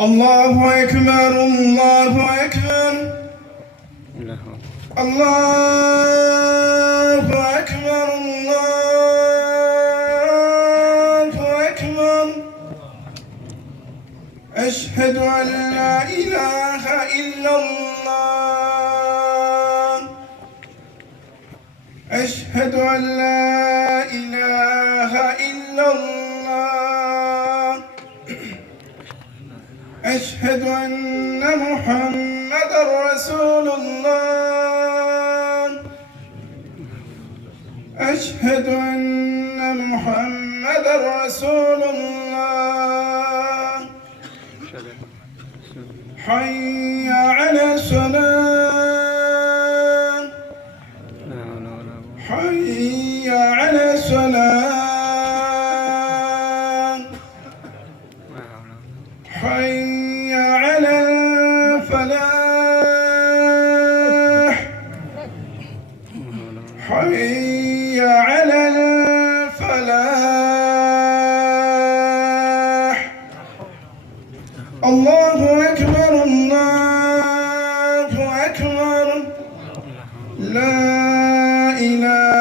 الله أكبر الله أكبر الله أكبر الله أكبر. أشهد أن لا إله إلا الله أشهد أن لا إله إلا الله أشهد أن محمدًا رسول الله أشهد أن محمدًا رسول الله. حي على الصلاة حي على الصلاة حي على الفلاح حي على الفلاح. الله أكبر الله أكبر. لا إله